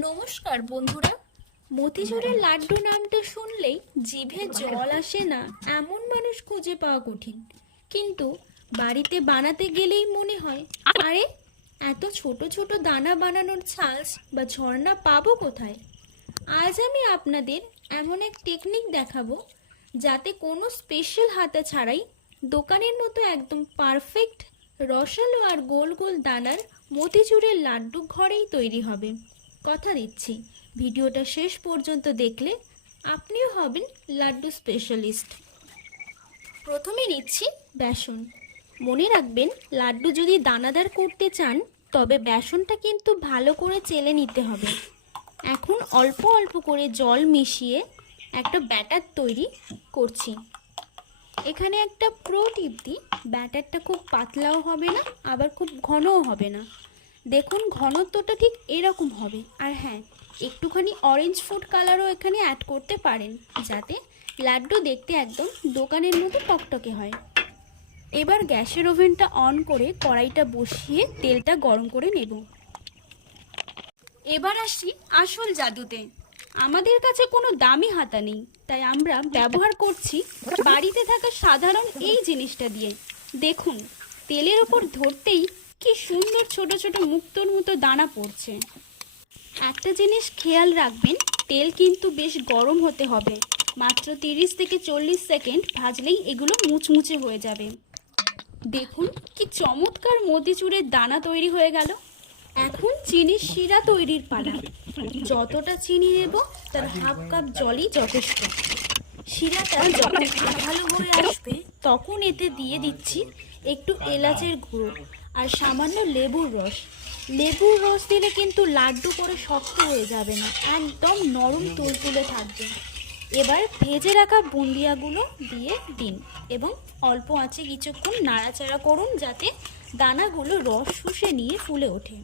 নমস্কার বন্ধুরা। মতিচুরের লাড্ডু নামটা শুনলেই জিভে জল আসে না এমন মানুষ খুঁজে পাওয়া কঠিন। কিন্তু বাড়িতে বানাতে গেলেই মনে হয়, আরে এত ছোট ছোট দানা বানানোর ছাঁচ বা ঝর্ণা পাবো কোথায়? আজ আমি আপনাদের এমন এক টেকনিক দেখাবো যাতে কোনো স্পেশাল হাতে ছাড়াই দোকানের মতো একদম পারফেক্ট রসালো আর গোল গোল দানার মতিচুরের লাড্ডু ঘরেই তৈরি হবে। কথা দিচ্ছি, ভিডিওটা শেষ পর্যন্ত দেখলে আপনিও হবেন লাড্ডু স্পেশালিস্ট। প্রথমে নিচ্ছি বেসন। মনে রাখবেন, লাড্ডু যদি দানাদার করতে চান তবে বেসনটা কিন্তু ভালো করে চেলে নিতে হবে। এখন অল্প অল্প করে জল মিশিয়ে একটা ব্যাটার তৈরি করছি। এখানে একটা প্রো টিপ দিই, ব্যাটারটা খুব পাতলাও হবে না আবার খুব ঘনও হবে না। দেখুন ঘনত্বটা ঠিক এরকম হবে। আর হ্যাঁ, একটুখানি অরেঞ্জ ফুড কালারও এখানে অ্যাড করতে পারেন যাতে লাড্ডু দেখতে একদম দোকানের মতো টকটকে হয়। এবার গ্যাসের ওভেনটা অন করে কড়াইটা বসিয়ে তেলটা গরম করে নেব। এবার আসি আসল জাদুতে। আমাদের কাছে কোনো দামি হাতা নেই, তাই আমরা ব্যবহার করছি বাড়িতে থাকা সাধারণ এই জিনিসটা দিয়ে। দেখুন তেলের ওপর ধরতেই কি সুন্দর ছোট ছোট মুক্তোর মতো দানা পড়ছে। একটা জিনিস খেয়াল রাখবেন, তেল কিন্তু বেশ গরম হতে হবে। মাত্র 30 থেকে 40 সেকেন্ড ভাজলেই এগুলো মুচমুচে হয়ে যাবে। দেখুন কি চমৎকার মতিচুরের দানা তৈরি হয়ে গেল। এখন চিনির শিরা তৈরির পালা। যতটা চিনি নেব তার হাফ কাপ জলই যথেষ্ট। শিরাটা যখন ভালো হয়ে আসবে তখন এতে দিয়ে দিচ্ছি একটু এলাচের গুঁড়ো আর সামান্য লেবুর রস। লেবুর রস দিলে কিন্তু লাড্ডু করে শক্ত হয়ে যাবে না, একদম নরম তুলতুলে থাকবে। এবার ভেজে রাখা বুন্দিয়াগুলো দিয়ে দিন এবং অল্প আঁচে কিছুক্ষণ নাড়াচাড়া করুন যাতে দানাগুলো রস শুষে নিয়ে ফুলে ওঠে।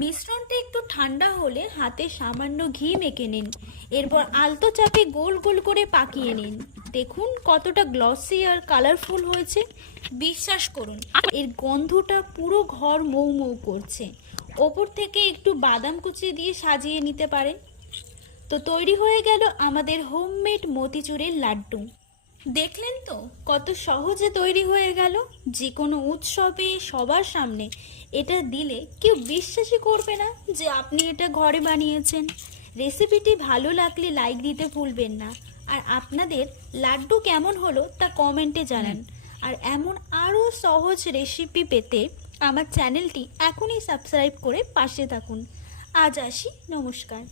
মিশ্রণটা একটু ঠান্ডা হলে হাতে সামান্য ঘি মেখে নিন। এরপর আলতো চাপে গোল গোল করে পাকিয়ে নিন। দেখুন কতটা গ্লসি আর কালারফুল হয়েছে। বিশ্বাস করুন এর গন্ধটা পুরো ঘর মৌ মৌ করছে। ওপর থেকে একটু বাদাম কুচি দিয়ে সাজিয়ে নিতে পারেন। তো তৈরি হয়ে গেল আমাদের হোমমেড মতিচুরের লাড্ডু। দেখলেন তো কত সহজে তৈরি হয়ে গেল। যে কোনো উৎসবে সবার সামনে এটা দিলে কেউ বিশ্বাসই করবে না যে আপনি এটা ঘরে বানিয়েছেন। রেসিপিটি ভালো লাগলে লাইক দিতে ভুলবেন না। আর আপনাদের লাড্ডু কেমন হলো তা কমেন্টে জানান। আর এমন আরও সহজ রেসিপি পেতে আমার চ্যানেলটি এখনই সাবস্ক্রাইব করে পাশে থাকুন। আজ আসি, নমস্কার।